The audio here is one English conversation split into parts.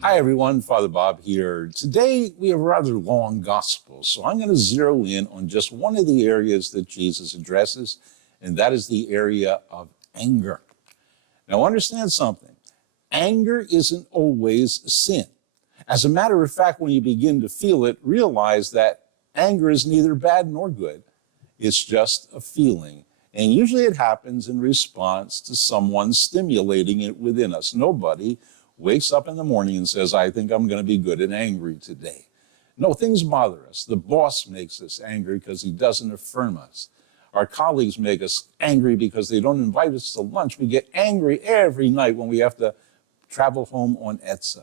Hi everyone, Father Bob here. Today we have a rather long gospel, so I'm going to zero in on just one of the areas that Jesus addresses, and that is the area of anger. Now understand something. Anger isn't always sin. As a matter of fact, when you begin to feel it, realize that anger is neither bad nor good. It's just a feeling. And usually it happens in response to someone stimulating it within us. Nobody wakes up in the morning and says, I think I'm going to be good and angry today. No, things bother us. The boss makes us angry because he doesn't affirm us. Our colleagues make us angry because they don't invite us to lunch. We get angry every night when we have to travel home on Etza.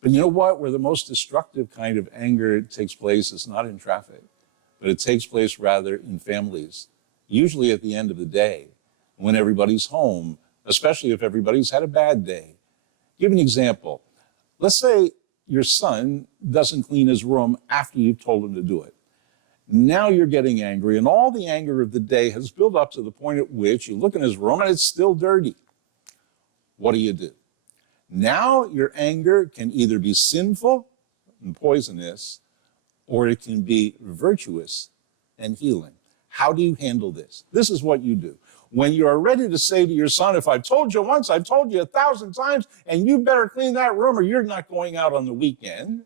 But you know what? Where the most destructive kind of anger takes place is not in traffic, but it takes place rather in families, usually at the end of the day, when everybody's home, especially if everybody's had a bad day. Give an example. Let's say your son doesn't clean his room after you've told him to do it. Now you're getting angry, and all the anger of the day has built up to the point at which you look in his room and it's still dirty. What do? Now your anger can either be sinful and poisonous, or it can be virtuous and healing. How do you handle this? This is what you do. When you are ready to say to your son, if I've told you once, I've told you 1,000 times, and you better clean that room or you're not going out on the weekend,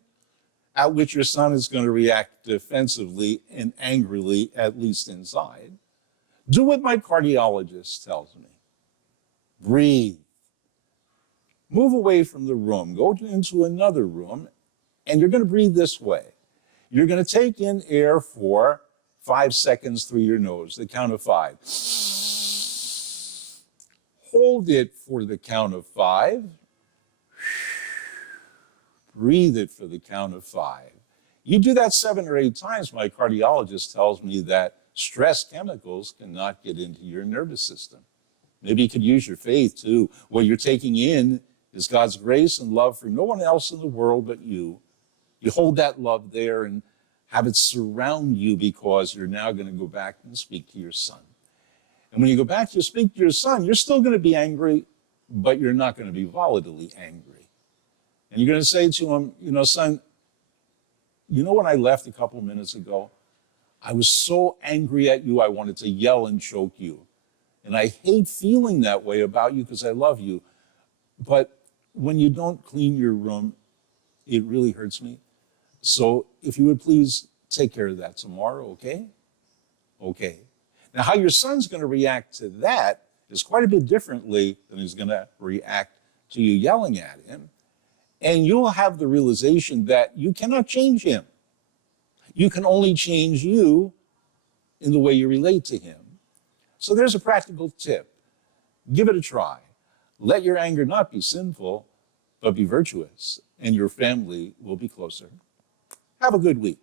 at which your son is going to react defensively and angrily, at least inside. Do what my cardiologist tells me. Breathe. Move away from the room. Go into another room, and you're going to breathe this way. You're going to take in air for 5 seconds through your nose, the count of 5. Hold it for the count of 5. Breathe it for the count of 5. You do that 7 or 8 times, my cardiologist tells me that stress chemicals cannot get into your nervous system. Maybe you could use your faith too. What you're taking in is God's grace and love for no one else in the world but you. You hold that love there and have it surround you, because you're now going to go back and speak to your son. And when you go back to speak to your son, you're still going to be angry, but you're not going to be volatilely angry. And you're going to say to him, son, when I left a couple minutes ago, I was so angry at you, I wanted to yell and choke you. And I hate feeling that way about you because I love you. But when you don't clean your room, it really hurts me. So if you would please take care of that tomorrow, okay? Okay. Now, how your son's going to react to that is quite a bit differently than he's going to react to you yelling at him. And you'll have the realization that you cannot change him. You can only change you in the way you relate to him. So there's a practical tip. Give it a try. Let your anger not be sinful, but be virtuous, and your family will be closer. Have a good week.